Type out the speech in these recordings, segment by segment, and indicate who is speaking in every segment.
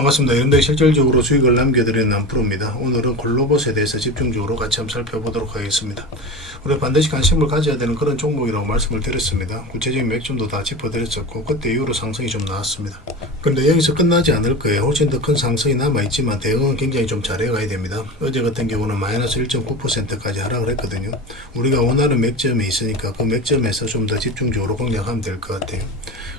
Speaker 1: 반갑습니다. 여러분들 실질적으로 수익을 남겨드리는 남프로입니다. 오늘은 글로봇에 대해서 집중적으로 같이 한번 살펴보도록 하겠습니다. 우리 반드시 관심을 가져야 되는 그런 종목이라고 말씀을 드렸습니다. 구체적인 맥점도 다 짚어드렸었고 그때 이후로 상승이 좀 나왔습니다. 근데 여기서 끝나지 않을 거예요. 훨씬 더 큰 상승이 남아있지만 대응은 굉장히 좀 잘해가야 됩니다. 어제 같은 경우는 마이너스 1.9%까지 하락을 했거든요. 우리가 원하는 맥점이 있으니까 그 맥점에서 좀 더 집중적으로 공략하면 될 것 같아요.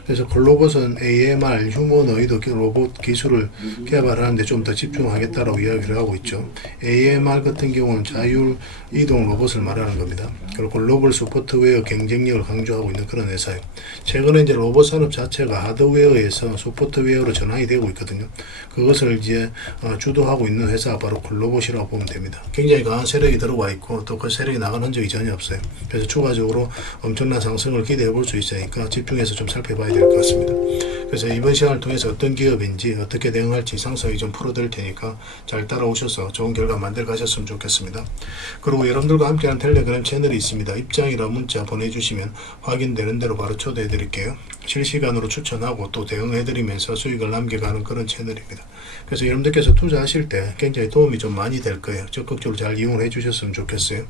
Speaker 1: 그래서 글로봇은 AMR 휴머노이드 로봇 기술을 개발하는데 좀 더 집중하겠다라고 이야기를 하고 있죠. AMR 같은 경우는 자율 이동 로봇을 말하는 겁니다. 그리고 글로벌 소프트웨어 경쟁력을 강조하고 있는 그런 회사예요. 최근에 이제 로봇 산업 자체가 하드웨어에서 소프트웨어로 전환이 되고 있거든요. 그것을 이제 어, 주도하고 있는 회사가 바로 글로봇이라고 보면 됩니다. 굉장히 강한 세력이 들어와 있고 또 그 세력이 나간 흔적이 전혀 없어요. 그래서 추가적으로 엄청난 상승을 기대해 볼 수 있으니까 집중해서 좀 살펴봐야 될 것 같습니다. 그래서 이번 시간을 통해서 어떤 기업인지 어떻게 대응할지 상세히 좀 풀어드릴 테니까 잘 따라오셔서 좋은 결과 만들 가셨으면 좋겠습니다. 그리고 여러분들과 함께하는 텔레그램 채널이 있습니다. 입장이라 문자 보내주시면 확인되는 대로 바로 초대해 드릴게요. 실시간으로 추천하고 또 대응해 드리면서 수익을 남겨가는 그런 채널입니다. 그래서 여러분들께서 투자하실 때 굉장히 도움이 좀 많이 될 거예요. 적극적으로 잘 이용을 해 주셨으면 좋겠어요.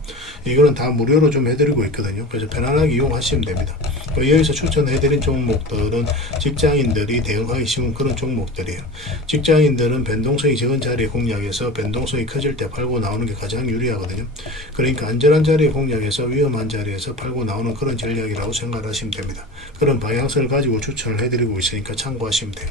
Speaker 1: 이거는 다 무료로 좀 해드리고 있거든요. 그래서 편안하게 이용하시면 됩니다. 그 여기서 추천해 드린 종목들은 직장인 들이 대응하기 쉬운 그런 종목들이에요. 직장인들은 변동성이 적은 자리에 공략해서 변동성이 커질 때 팔고 나오는 게 가장 유리하거든요. 그러니까 안전한 자리에 공략해서 위험한 자리에서 팔고 나오는 그런 전략이라고 생각하시면 됩니다. 그런 방향성을 가지고 추천을 해드리고 있으니까 참고하시면 돼요.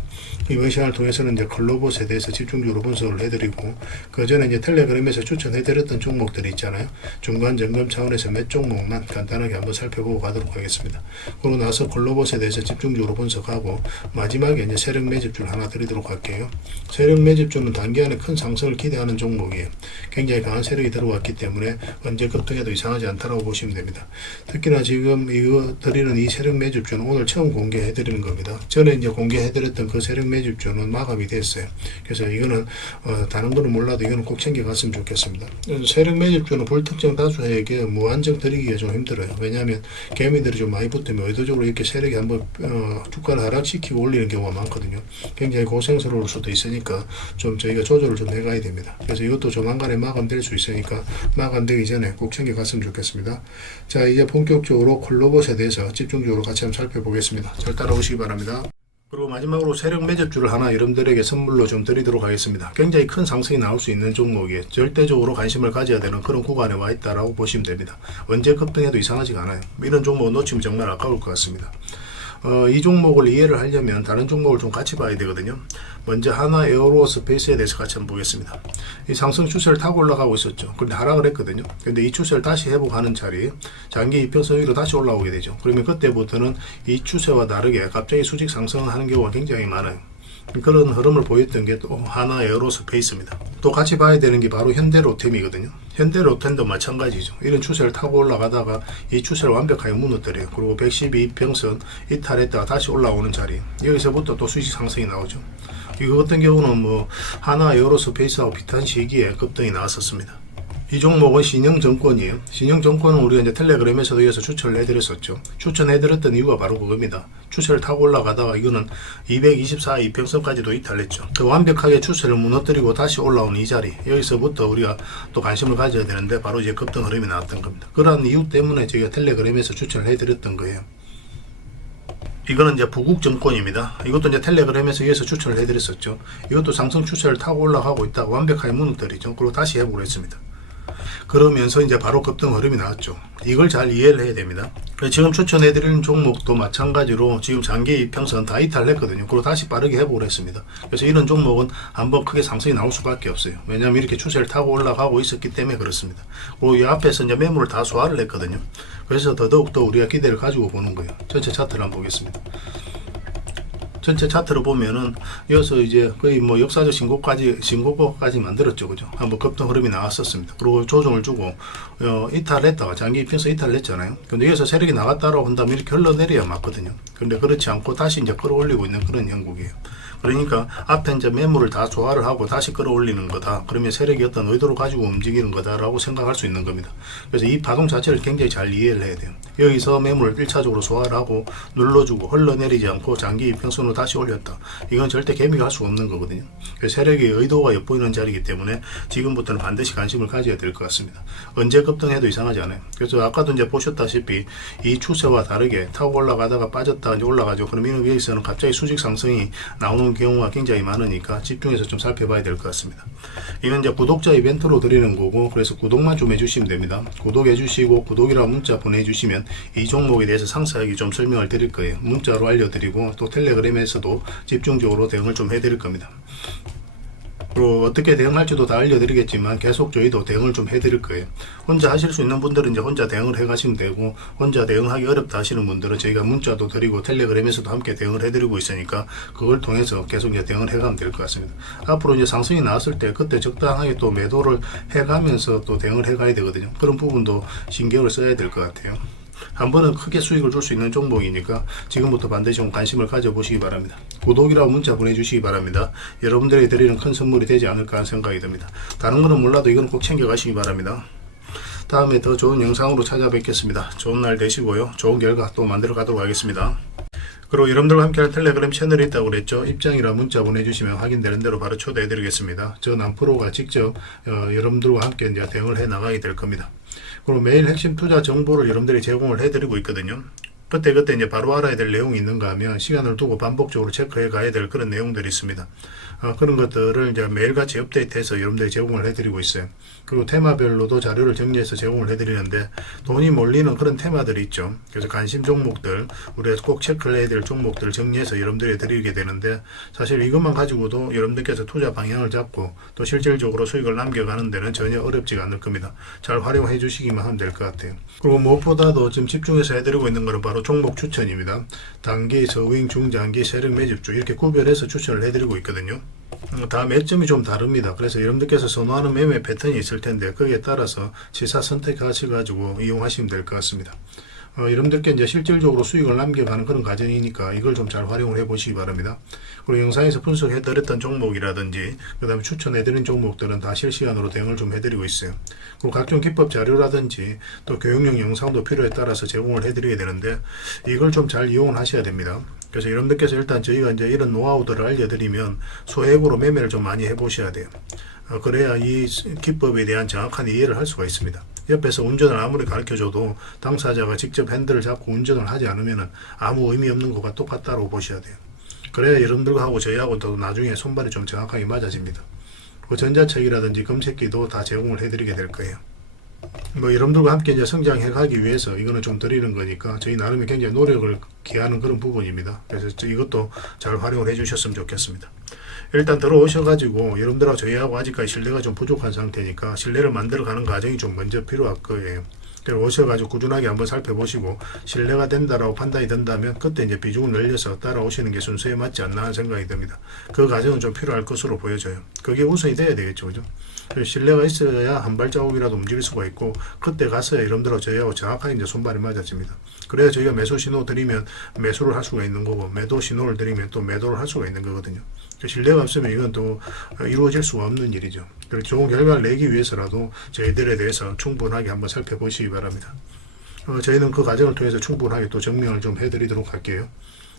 Speaker 1: 이번 시간을 통해서는 이제 글로봇에 대해서 집중적으로 분석을 해드리고 그 전에 이제 텔레그램에서 추천해드렸던 종목들이 있잖아요. 중간 점검 차원에서 몇 종목만 간단하게 한번 살펴보고 가도록 하겠습니다. 그러고 나서 글로봇에 대해서 집중적으로 분석하고 마지막에 이제 세력 매집줄 하나 드리도록 할게요. 세력 매집줄은 단기간에 큰 상승을 기대하는 종목이에요. 굉장히 강한 세력이 들어왔기 때문에 언제 급등해도 이상하지 않다라고 보시면 됩니다. 특히나 지금 이거 드리는 이 세력 매집주는 오늘 처음 공개해 드리는 겁니다. 전에 이제 공개해 드렸던 그 세력 매집주는 마감이 됐어요. 그래서 이거는 어, 다른 거는 몰라도 이거는 꼭 챙겨 갔으면 좋겠습니다. 세력 매집주는 불특정 다수에게 무한정 드리기가 좀 힘들어요. 왜냐하면 개미들이 좀 많이 붙으면 의도적으로 이렇게 세력이 한번 어, 주가를 하락시키고 올리는 경우가 많거든요. 굉장히 고생스러울 수도 있으니까 좀 저희가 조절을 좀 해가야 됩니다. 그래서 이것도 조만간에 마감될 수 있으니까 마감되기 전에 꼭 챙겨 갔으면 좋겠습니다. 자 이제 본격적으로 콜로봇에 대해서 집중적으로 같이 한번 살펴보겠습니다. 잘 따라오시기 바랍니다. 그리고 마지막으로 세력 매집주를 하나 여러분들에게 선물로 좀 드리도록 하겠습니다. 굉장히 큰 상승이 나올 수 있는 종목이에 절대적으로 관심을 가져야 되는 그런 구간에 와 있다라고 보시면 됩니다. 언제 급등해도 이상하지가 않아요. 이런 종목 놓치면 정말 아까울 것 같습니다. 어, 이 종목을 이해를 하려면 다른 종목을 좀 같이 봐야 되거든요. 먼저 하나 에어로스페이스에 대해서 같이 한번 보겠습니다. 이 상승 추세를 타고 올라가고 있었죠. 그런데 하락을 했거든요. 근데 이 추세를 다시 회복하는 자리에 장기 이평선 위로 다시 올라오게 되죠. 그러면 그때부터는 이 추세와 다르게 갑자기 수직 상승을 하는 경우가 굉장히 많아요. 그런 흐름을 보였던 게 또 하나 에어로스페이스입니다. 또 같이 봐야 되는 게 바로 현대로템이거든요. 현대로템도 마찬가지죠. 이런 추세를 타고 올라가다가 이 추세를 완벽하게 무너뜨려요. 그리고 112평선 이탈했다가 다시 올라오는 자리. 여기서부터 또 수직 상승이 나오죠. 이거 같은 경우는 뭐 하나 에어로스페이스하고 비슷한 시기에 급등이 나왔었습니다. 이 종목은 신영증권이에요. 신영증권은 우리가 이제 텔레그램에서도 이어서 추천을 해드렸었죠. 추천해드렸던 이유가 바로 그겁니다. 추세를 타고 올라가다가 이거는 224 이평선까지도 이탈했죠. 그 완벽하게 추세를 무너뜨리고 다시 올라오는 이 자리 여기서부터 우리가 또 관심을 가져야 되는데 바로 이제 급등 흐름이 나왔던 겁니다. 그러한 이유 때문에 저희가 텔레그램에서 추천을 해드렸던 거예요. 이거는 이제 부국증권입니다. 이것도 이제 텔레그램에서 위해서 추천을 해드렸었죠. 이것도 상승 추세를 타고 올라가고 있다가 완벽하게 무너뜨리죠. 그리고 다시 해보려 했습니다. 그러면서 이제 바로 급등 흐름이 나왔죠. 이걸 잘 이해를 해야 됩니다. 지금 추천해드리는 종목도 마찬가지로 지금 장기 이평선 다 이탈했거든요. 그리고 다시 빠르게 회복을 했습니다. 그래서 이런 종목은 한번 크게 상승이 나올 수밖에 없어요. 왜냐하면 이렇게 추세를 타고 올라가고 있었기 때문에 그렇습니다. 그리고 이 앞에서 이제 매물을 다 소화를 했거든요. 그래서 더더욱 더 우리가 기대를 가지고 보는 거예요. 전체 차트를 한번 보겠습니다. 전체 차트를 보면은 이어서 이제 거의 뭐 역사적 신고까지 신고가까지 만들었죠, 그죠? 한번 급등 흐름이 나왔었습니다. 그리고 조정을 주고 어, 이탈했다가 장기 입혀서 이탈했잖아요. 근데 여기서 세력이 나갔다라고 한다면 이렇게 흘러내려야 맞거든요. 근데 그렇지 않고 다시 이제 끌어올리고 있는 그런 형국이에요. 그러니까 앞에 이제 매물을 다 조화를 하고 다시 끌어올리는 거다. 그러면 세력이 어떤 의도를 가지고 움직이는 거다라고 생각할 수 있는 겁니다. 그래서 이 파동 자체를 굉장히 잘 이해를 해야 돼요. 여기서 매물을 1차적으로 소화를 하고 눌러주고 흘러내리지 않고 장기 이평선으로 다시 올렸다. 이건 절대 개미가 할 수가 없는 거거든요. 그래서 세력의 의도가 엿보이는 자리이기 때문에 지금부터는 반드시 관심을 가져야 될 것 같습니다. 언제 급등해도 이상하지 않아요. 그래서 아까도 이제 보셨다시피 이 추세와 다르게 타고 올라가다가 빠졌다 이제 올라가죠. 그러면 여기서는 갑자기 수직 상승이 나오는 경우가 굉장히 많으니까 집중해서 좀 살펴봐야 될 것 같습니다. 이건 이제 구독자 이벤트로 드리는 거고 그래서 구독만 좀 해주시면 됩니다. 구독해 주시고 구독이라고 문자 보내주시면 이 종목에 대해서 상세하게 좀 설명을 드릴 거예요. 문자로 알려드리고 또 텔레그램에서도 집중적으로 대응을 좀 해드릴 겁니다. 그리고 어떻게 대응할지도 다 알려드리겠지만 계속 저희도 대응을 좀 해드릴 거예요. 혼자 하실 수 있는 분들은 이제 혼자 대응을 해가시면 되고 혼자 대응하기 어렵다 하시는 분들은 저희가 문자도 드리고 텔레그램에서도 함께 대응을 해드리고 있으니까 그걸 통해서 계속 이제 대응을 해가면 될 것 같습니다. 앞으로 이제 상승이 나왔을 때 그때 적당하게 또 매도를 해가면서 또 대응을 해가야 되거든요. 그런 부분도 신경을 써야 될 것 같아요. 한 번은 크게 수익을 줄 수 있는 종목이니까 지금부터 반드시 좀 관심을 가져보시기 바랍니다. 구독이라고 문자 보내주시기 바랍니다. 여러분들에게 드리는 큰 선물이 되지 않을까 하는 생각이 듭니다. 다른 거는 몰라도 이건 꼭 챙겨가시기 바랍니다. 다음에 더 좋은 영상으로 찾아뵙겠습니다. 좋은 날 되시고요. 좋은 결과 또 만들어 가도록 하겠습니다. 그리고 여러분들과 함께할 텔레그램 채널이 있다고 그랬죠. 입장이라 문자 보내주시면 확인되는 대로 바로 초대해드리겠습니다. 저 남프로가 직접 어, 여러분들과 함께 이제 대응을 해 나가게 될 겁니다. 그리고 매일 핵심 투자 정보를 여러분들이 제공을 해드리고 있거든요. 그때 그때 이제 바로 알아야 될 내용이 있는가 하면 시간을 두고 반복적으로 체크해 가야 될 그런 내용들이 있습니다. 어, 그런 것들을 이제 매일같이 업데이트해서 여러분들이 제공을 해드리고 있어요. 그리고 테마별로도 자료를 정리해서 제공을 해드리는데 돈이 몰리는 그런 테마들이 있죠. 그래서 관심 종목들 우리가 꼭 체크를 해야 될 종목들을 정리해서 여러분들이 드리게 되는데 사실 이것만 가지고도 여러분들께서 투자 방향을 잡고 또 실질적으로 수익을 남겨가는 데는 전혀 어렵지가 않을 겁니다. 잘 활용해 주시기만 하면 될 것 같아요. 그리고 무엇보다도 지금 집중해서 해드리고 있는 것은 바로 종목 추천입니다. 단기, 저윙, 중장기, 세력 매집주 이렇게 구별해서 추천을 해드리고 있거든요. 어, 다 매점이 좀 다릅니다. 그래서 여러분들께서 선호하는 매매 패턴이 있을 텐데 거기에 따라서 지사 선택하셔 가지고 이용하시면 될 것 같습니다. 어, 여러분들께 이제 실질적으로 수익을 남겨가는 그런 과정이니까 이걸 좀 잘 활용을 해 보시기 바랍니다. 그리고 영상에서 분석해 드렸던 종목이라든지 그 다음에 추천해 드린 종목들은 다 실시간으로 대응을 좀 해드리고 있어요. 그리고 각종 기법 자료라든지 또 교육용 영상도 필요에 따라서 제공을 해드리게 되는데 이걸 좀 잘 이용을 하셔야 됩니다. 그래서 여러분들께서 일단 저희가 이제 이런 노하우들을 알려드리면 소액으로 매매를 좀 많이 해보셔야 돼요. 어, 그래야 이 기법에 대한 정확한 이해를 할 수가 있습니다. 옆에서 운전을 아무리 가르쳐줘도 당사자가 직접 핸들을 잡고 운전을 하지 않으면 아무 의미 없는 것과 똑같다고 보셔야 돼요. 그래야 여러분들하고 저희하고 또 나중에 손발이 좀 정확하게 맞아집니다. 그 전자책이라든지 검색기도 다 제공을 해드리게 될 거예요. 뭐 여러분들과 함께 이제 성장해 가기 위해서 이거는 좀 드리는 거니까 저희 나름의 굉장히 노력을 기하는 그런 부분입니다. 그래서 저 이것도 잘 활용을 해 주셨으면 좋겠습니다. 일단 들어오셔가지고 여러분들하고 저희하고 아직까지 신뢰가 좀 부족한 상태니까 신뢰를 만들어 가는 과정이 좀 먼저 필요할 거예요. 오셔가지고 꾸준하게 한번 살펴보시고 신뢰가 된다라고 판단이 된다면 그때 이제 비중을 늘려서 따라오시는 게 순서에 맞지 않나 하는 생각이 듭니다. 그 과정은 좀 필요할 것으로 보여져요. 그게 우선이 돼야 되겠죠, 그죠? 신뢰가 있어야 한 발자국이라도 움직일 수가 있고 그때 가서야 여러분들하고 저희하고 정확하게 이제 손발이 맞아집니다. 그래야 저희가 매수 신호 드리면 매수를 할 수가 있는 거고 매도 신호를 드리면 또 매도를 할 수가 있는 거거든요. 그 신뢰가 없으면 이건 또 이루어질 수가 없는 일이죠. 좋은 결과를 내기 위해서라도 저희들에 대해서 충분하게 한번 살펴보시기 바랍니다. 어, 저희는 그 과정을 통해서 충분하게 또 증명을 좀 해드리도록 할게요.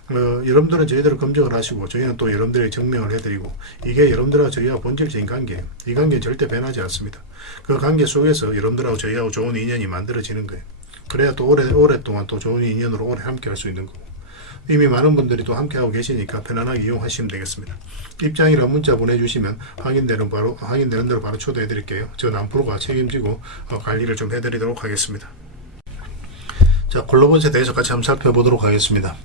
Speaker 1: 어, 여러분들은 저희들을 검증을 하시고 저희는 또 여러분들에게 증명을 해드리고 이게 여러분들하고 저희와 본질적인 관계예요. 이 관계는 절대 변하지 않습니다. 그 관계 속에서 여러분들하고 저희하고 좋은 인연이 만들어지는 거예요. 그래야 또 오래, 오랫동안 또 좋은 인연으로 오래 함께 할 수 있는 거고. 이미 많은 분들이 또 함께하고 계시니까 편안하게 이용하시면 되겠습니다. 입장이라 문자 보내주시면 확인되는 바로 확인되는 대로 바로 초대해 드릴게요. 저 남프로가 책임지고 어, 관리를 좀 해드리도록 하겠습니다. 자, 글로벌에 대해서 같이 한번 살펴보도록 하겠습니다.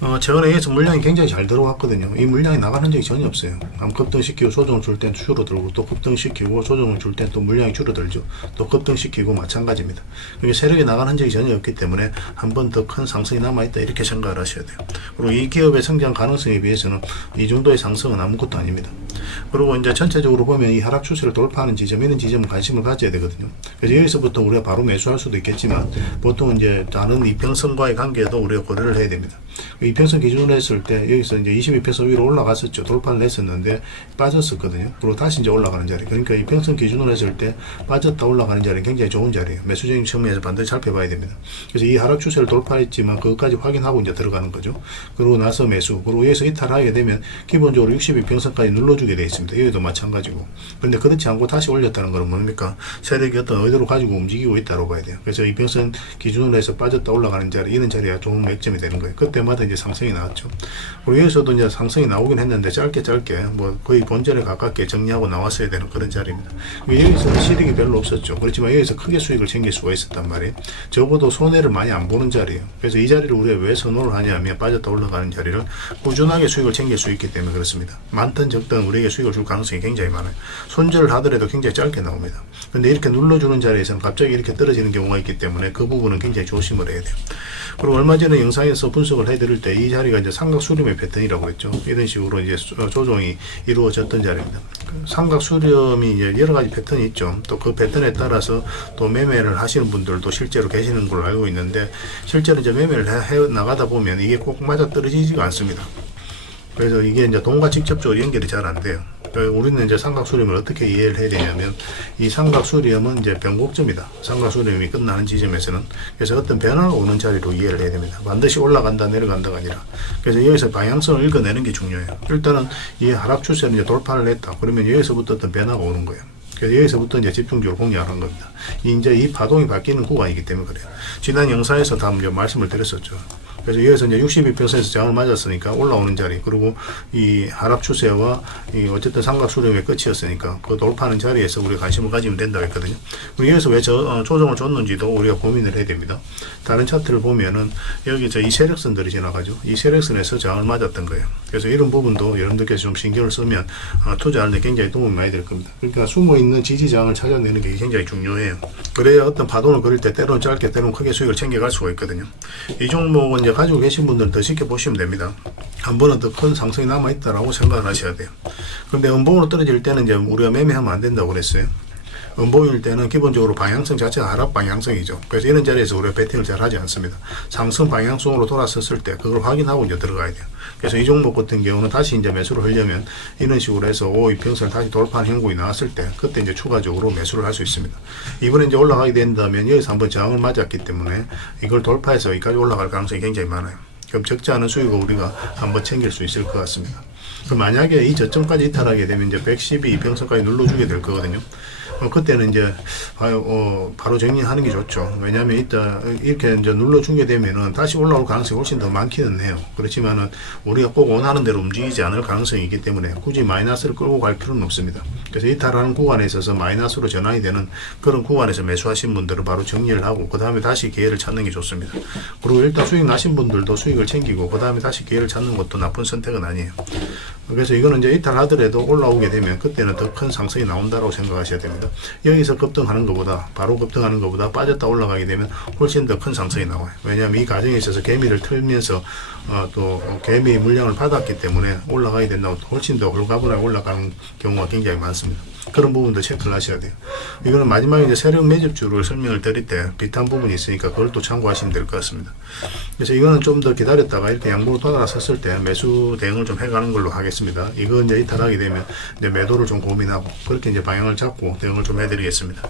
Speaker 1: 어, 의해서 물량이 굉장히 잘 들어왔거든요. 이 물량이 나가는 적이 전혀 없어요. 남 급등시키고 조정을 줄 땐 줄어들고 또 급등시키고 조정을 줄 땐 또 물량이 줄어들죠. 또 급등시키고 마찬가지입니다. 이게 세력이 나가는 적이 전혀 없기 때문에 한 번 더 큰 상승이 남아있다 이렇게 생각을 하셔야 돼요. 그리고 이 기업의 성장 가능성에 비해서는 이 정도의 상승은 아무것도 아닙니다. 그리고 이제 전체적으로 보면 이 하락 추세를 돌파하는 지점, 이런 지점은 관심을 가져야 되거든요. 그래서 여기서부터 우리가 바로 매수할 수도 있겠지만 보통 이제 다른 이평선과의 관계도 우리가 고려를 해야 됩니다. 이평선 기준으로 했을 때 여기서 이제 22평선 위로 올라갔었죠. 돌파를 했었는데 빠졌었거든요. 그리고 다시 이제 올라가는 자리. 그러니까 이평선 기준으로 했을 때 빠졌다 올라가는 자리 굉장히 좋은 자리예요. 매수적인 측면에서 반드시 살펴봐야 됩니다. 그래서 이 하락 추세를 돌파했지만 그것까지 확인하고 이제 들어가는 거죠. 그러고 나서 매수. 그리고 여기서 이탈하게 되면 기본적으로 62평선까지 눌러주게 되어 있습니다. 여기도 마찬가지고. 근데 그렇지 않고 다시 올렸다는 건 뭡니까? 세력이 어떤 의도로 가지고 움직이고 있다고 봐야 돼요. 그래서 이평선 기준으로 해서 빠졌다 올라가는 자리, 이런 자리가 좋은 맥점이 되는 거예요. 그때마다 이제 상승이 나왔죠. 그리고 여기서도 이제 상승이 나오긴 했는데 짧게 짧게 뭐 거의 본전에 가깝게 정리하고 나왔어야 되는 그런 자리입니다. 여기서는 실익이 별로 없었죠. 그렇지만 여기서 크게 수익을 챙길 수가 있었단 말이에요. 적어도 손해를 많이 안 보는 자리예요. 그래서 이 자리를 우리가 왜 선호를 하냐면 빠졌다 올라가는 자리를 꾸준하게 수익을 챙길 수 있기 때문에 그렇습니다. 많든 적든 우리에게 수익을 줄 가능성이 굉장히 많아요. 손절을 하더라도 굉장히 짧게 나옵니다. 근데 이렇게 눌러주는 자리에서는 갑자기 이렇게 떨어지는 경우가 있기 때문에 그 부분은 굉장히 조심을 해야 돼요. 그리고 얼마 전에 영상에서 분석을 해드릴 때 이 자리가 이제 삼각 수렴의 패턴이라고 했죠. 이런 식으로 이제 조정이 이루어졌던 자리입니다. 그 삼각 수렴이 이제 여러 가지 패턴이 있죠. 또 그 패턴에 따라서 또 매매를 하시는 분들도 실제로 계시는 걸로 알고 있는데 실제로 이제 매매를 해, 해 나가다 보면 이게 꼭 맞아 떨어지지가 않습니다. 그래서 이게 이제 돈과 직접적으로 연결이 잘 안 돼요. 그러니까 우리는 이제 삼각수렴을 어떻게 이해를 해야 되냐면 이 삼각수렴은 이제 변곡점이다. 삼각수렴이 끝나는 지점에서는 그래서 어떤 변화가 오는 자리로 이해를 해야 됩니다. 반드시 올라간다 내려간다가 아니라 그래서 여기서 방향성을 읽어내는 게 중요해요. 일단은 이 하락 추세는 이제 돌파를 했다. 그러면 여기서부터 어떤 변화가 오는 거예요. 그래서 여기서부터 이제 집중적으로 공략하는 겁니다. 이 이제 이 파동이 바뀌는 구간이기 때문에 그래요. 지난 영상에서 다 말씀을 드렸었죠. 그래서 여기서 이제 62평선에서 저항을 맞았으니까 올라오는 자리 그리고 이 하락 추세와 이 어쨌든 삼각 수렴의 끝이었으니까 그 돌파하는 자리에서 우리가 관심을 가지면 된다고 했거든요. 그리고 여기서 왜 저, 어, 조정을 줬는지도 우리가 고민을 해야 됩니다. 다른 차트를 보면은 여기 저 이 세력선들이 지나가죠. 이 세력선에서 저항을 맞았던 거예요. 그래서 이런 부분도 여러분들께서 좀 신경을 쓰면 어, 투자하는데 굉장히 도움이 많이 될 겁니다. 그러니까 숨어 있는 지지 저항을 찾아내는 게 굉장히 중요해요. 그래야 어떤 파동을 그릴 때 때로는 짧게 때로는 크게 수익을 챙겨갈 수가 있거든요. 이 종목은 이제 가지고 계신 분들은 더 쉽게 보시면 됩니다. 한 번은 더 큰 상승이 남아 있다라고 생각을 하셔야 돼요. 그런데 음봉으로 떨어질 때는 이제 우리가 매매하면 안 된다고 그랬어요. 음봉일 때는 기본적으로 방향성 자체가 하락 방향성이죠. 그래서 이런 자리에서 우리가 배팅을 잘 하지 않습니다. 상승 방향성으로 돌아섰을 때 그걸 확인하고 이제 들어가야 돼요. 그래서 이 종목 같은 경우는 다시 이제 매수를 하려면 이런 식으로 해서 오, 이 평선을 다시 돌파하는 형국이 나왔을 때 그때 이제 추가적으로 매수를 할 수 있습니다. 이번에 이제 올라가게 된다면 여기서 한번 저항을 맞았기 때문에 이걸 돌파해서 여기까지 올라갈 가능성이 굉장히 많아요. 그럼 적지 않은 수익을 우리가 한번 챙길 수 있을 것 같습니다. 그럼 만약에 이 저점까지 이탈하게 되면 이제 112 평선까지 눌러주게 될 거거든요. 어, 그때는 이제 아유, 어, 바로 정리하는 게 좋죠. 왜냐하면 이따 이렇게 이제 눌러주게 되면은 다시 올라올 가능성이 훨씬 더 많기는 해요. 그렇지만은 우리가 꼭 원하는 대로 움직이지 않을 가능성이 있기 때문에 굳이 마이너스를 끌고 갈 필요는 없습니다. 그래서 이탈하는 구간에 있어서 마이너스로 전환이 되는 그런 구간에서 매수하신 분들은 바로 정리를 하고 그 다음에 다시 기회를 찾는 게 좋습니다. 그리고 일단 수익 나신 분들도 수익을 챙기고 그 다음에 다시 기회를 찾는 것도 나쁜 선택은 아니에요. 그래서 이거는 이제 이탈하더라도 올라오게 되면 그때는 더 큰 상승이 나온다고 생각하셔야 됩니다. 여기서 급등하는 것보다 바로 급등하는 것보다 빠졌다 올라가게 되면 훨씬 더 큰 상승이 나와요. 왜냐하면 이 과정에 있어서 개미를 틀면서 어, 또 개미 물량을 받았기 때문에 올라가게 된다고 훨씬 더 홀가분하게 올라가는 경우가 굉장히 많습니다. 그런 부분도 체크를 하셔야 돼요. 이거는 마지막에 이제 세력 매집주를 설명을 드릴 때 비슷한 부분이 있으니까 그걸 또 참고하시면 될 것 같습니다. 그래서 이거는 좀 더 기다렸다가 이렇게 양보로 돌아섰을 때 매수 대응을 좀 해가는 걸로 하겠습니다. 이거 이제 이탈하게 되면 이제 매도를 좀 고민하고 그렇게 이제 방향을 잡고 대응을 좀 해드리겠습니다.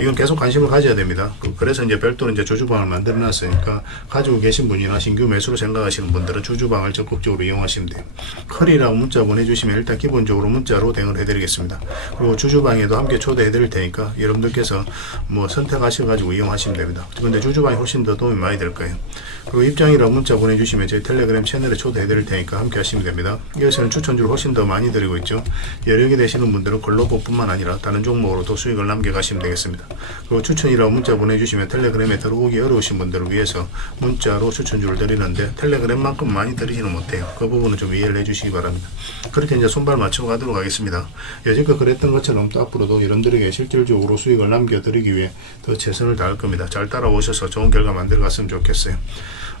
Speaker 1: 이건 계속 관심을 가져야 됩니다. 그- 그래서 이제 별도로 이제 주주방을 만들어 놨으니까 가지고 계신 분이나 신규 매수로 생각하시는 분들은 주주방을 적극적으로 이용하시면 돼요. 컬이라고 문자 보내주시면 일단 기본적으로 문자로 대응을 해드리겠습니다. 그리고 주주방에도 함께 초대해 드릴 테니까 여러분들께서 뭐 선택하셔가지고 이용하시면 됩니다. 근데 주주방이 훨씬 더 도움이 많이 될 거예요. 그리고 입장이라고 문자 보내주시면 저희 텔레그램 채널에 초대해 드릴 테니까 함께 하시면 됩니다. 여기서는 추천주를 훨씬 더 많이 드리고 있죠. 여력이 되시는 분들은 글로벌뿐만 아니라 다른 종목으로도 수익을 남겨가시면 되겠습니다. 그리고 추천이라고 문자 보내주시면 텔레그램에 들어오기 어려우신 분들을 위해서 문자로 추천주를 드리는데 텔레그램만큼 많이 드리지는 못해요. 그 부분은 좀 이해를 해주시기 바랍니다. 그렇게 이제 손발 맞춰 가도록 하겠습니다. 여지껏 그랬던 것처럼 또 앞으로도 여러분들에게 실질적으로 수익을 남겨드리기 위해 더 최선을 다할 겁니다. 잘 따라오셔서 좋은 결과 만들어 갔으면 좋겠어요.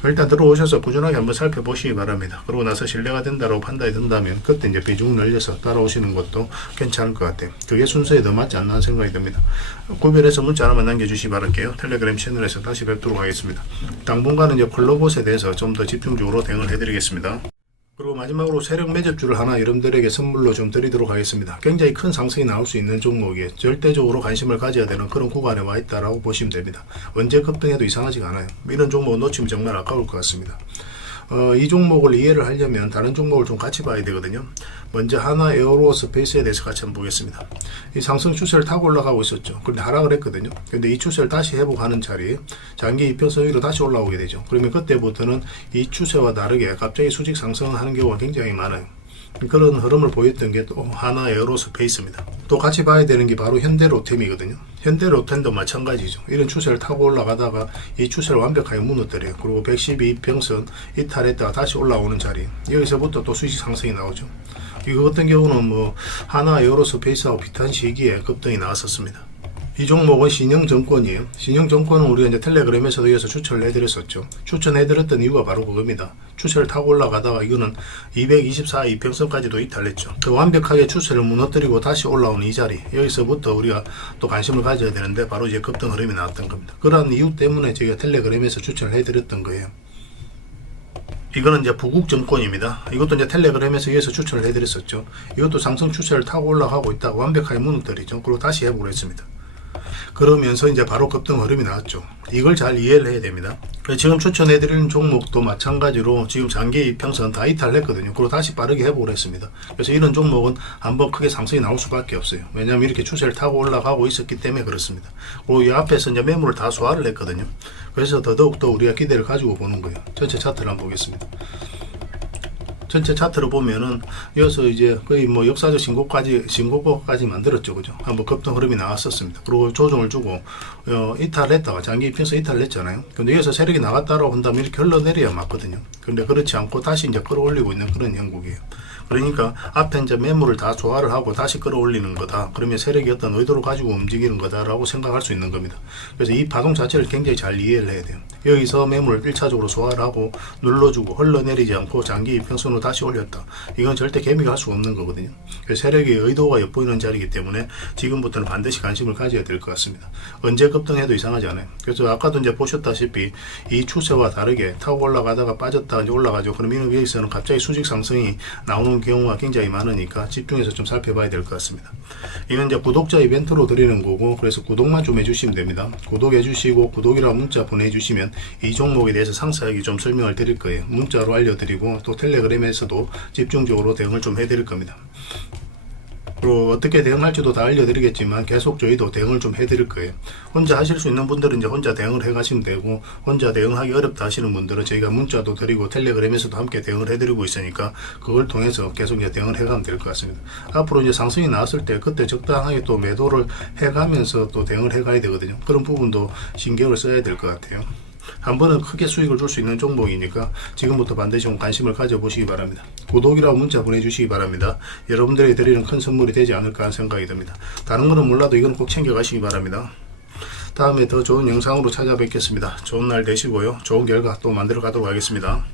Speaker 1: 일단 들어오셔서 꾸준하게 한번 살펴보시기 바랍니다. 그러고 나서 신뢰가 된다고 판단이 든다면 그때 이제 비중을 늘려서 따라오시는 것도 괜찮을 것 같아요. 그게 순서에 더 맞지 않나 생각이 듭니다. 구별해서 문자 하나만 남겨주시기 바랄게요. 텔레그램 채널에서 다시 뵙도록 하겠습니다. 당분간은 이제 콜로봇에 대해서 좀 더 집중적으로 대응을 해드리겠습니다. 그리고 마지막으로 세력 매집주를 하나 여러분들에게 선물로 좀 드리도록 하겠습니다. 굉장히 큰 상승이 나올 수 있는 종목에 절대적으로 관심을 가져야 되는 그런 구간에 와 있다라고 보시면 됩니다. 언제 급등해도 이상하지가 않아요. 이런 종목 놓치면 정말 아까울 것 같습니다. 어, 이 종목을 이해를 하려면 다른 종목을 좀 같이 봐야 되거든요. 먼저 하나 에어로스페이스에 대해서 같이 한번 보겠습니다. 이 상승 추세를 타고 올라가고 있었죠. 그런데 하락을 했거든요. 근데 이 추세를 다시 회복하는 자리에 장기 이평선 위로 다시 올라오게 되죠. 그러면 그때부터는 이 추세와 다르게 갑자기 수직 상승을 하는 경우가 굉장히 많아요. 그런 흐름을 보였던 게 또 하나 에어로스페이스입니다. 또 같이 봐야 되는 게 바로 현대 로템이거든요. 현대 로템도 마찬가지죠. 이런 추세를 타고 올라가다가 이 추세를 완벽하게 무너뜨려요. 그리고 112평선 이탈했다가 다시 올라오는 자리. 여기서부터 또 수직 상승이 나오죠. 이거 같은 경우는 뭐 하나 에어로스페이스하고 비슷한 시기에 급등이 나왔었습니다. 이 종목은 신영증권이에요. 신영증권은 우리가 이제 텔레그램에서도 이어서 추천을 해드렸었죠. 추천해드렸던 이유가 바로 그겁니다. 추세를 타고 올라가다가 이거는 224 이평선까지도 이탈했죠. 그 완벽하게 추세를 무너뜨리고 다시 올라오는 이 자리 여기서부터 우리가 또 관심을 가져야 되는데 바로 이제 급등 흐름이 나왔던 겁니다. 그러한 이유 때문에 저희가 텔레그램에서 추천을 해드렸던 거예요. 이거는 이제 부국증권입니다. 이것도 이제 텔레그램에서 위해서 추천을 해드렸었죠. 이것도 상승 추세를 타고 올라가고 있다가 완벽하게 무너뜨리죠. 그리고 다시 했습니다. 그러면서 이제 바로 급등 흐름이 나왔죠. 이걸 잘 이해를 해야 됩니다. 지금 추천해드리는 종목도 마찬가지로 지금 장기 이평선 다 이탈했거든요. 그리고 다시 빠르게 회복을 했습니다. 그래서 이런 종목은 한번 크게 상승이 나올 수밖에 없어요. 왜냐하면 이렇게 추세를 타고 올라가고 있었기 때문에 그렇습니다. 그리고 이 앞에서 이제 매물을 다 소화를 했거든요. 그래서 더더욱 더 우리가 기대를 가지고 보는 거예요. 전체 차트를 한번 보겠습니다. 전체 차트를 보면은 여기서 이제 거의 뭐 역사적 신고까지 신고가까지 만들었죠, 그죠? 한번 급등 흐름이 나왔었습니다. 그리고 조정을 주고 어, 이탈했다가 장기 입혀서 이탈을 했잖아요. 근데 여기서 세력이 나갔다라고 한다면 이렇게 흘러내려야 맞거든요. 근데 그렇지 않고 다시 이제 끌어올리고 있는 그런 형국이에요. 그러니까 앞에 이제 매물을 다 조화를 하고 다시 끌어올리는 거다. 그러면 세력이 어떤 의도를 가지고 움직이는 거다라고 생각할 수 있는 겁니다. 그래서 이 파동 자체를 굉장히 잘 이해를 해야 돼요. 여기서 매물을 1차적으로 소화를 하고 눌러주고 흘러내리지 않고 장기 이평선으로 다시 올렸다. 이건 절대 개미가 할 수 없는 거거든요. 그래서 세력의 의도가 엿보이는 자리이기 때문에 지금부터는 반드시 관심을 가져야 될 것 같습니다. 언제 급등해도 이상하지 않아요. 그래서 아까도 이제 보셨다시피 이 추세와 다르게 타고 올라가다가 빠졌다 이제 올라가죠. 그럼 위에서는 갑자기 수직 상승이 나오는 경우가 굉장히 많으니까 집중해서 좀 살펴봐야 될 것 같습니다. 이건 이제 구독자 이벤트로 드리는 거고 그래서 구독만 좀 해주시면 됩니다. 구독해 주시고 구독이라고 문자 보내주시면 이 종목에 대해서 상세하게 좀 설명을 드릴 거예요. 문자로 알려드리고 또 텔레그램에서도 집중적으로 대응을 좀 해드릴 겁니다. 그리고 어떻게 대응할지도 다 알려드리겠지만 계속 저희도 대응을 좀 해드릴 거예요. 혼자 하실 수 있는 분들은 이제 혼자 대응을 해가시면 되고 혼자 대응하기 어렵다 하시는 분들은 저희가 문자도 드리고 텔레그램에서도 함께 대응을 해드리고 있으니까 그걸 통해서 계속 이제 대응을 해가면 될 것 같습니다. 앞으로 이제 상승이 나왔을 때 그때 적당하게 또 매도를 해가면서 또 대응을 해가야 되거든요. 그런 부분도 신경을 써야 될 것 같아요. 한 번은 크게 수익을 줄 수 있는 종목이니까 지금부터 반드시 좀 관심을 가져보시기 바랍니다. 구독이라고 문자 보내주시기 바랍니다. 여러분들에게 드리는 큰 선물이 되지 않을까 하는 생각이 듭니다. 다른 거는 몰라도 이건 꼭 챙겨가시기 바랍니다. 다음에 더 좋은 영상으로 찾아뵙겠습니다. 좋은 날 되시고요. 좋은 결과 또 만들어 가도록 하겠습니다.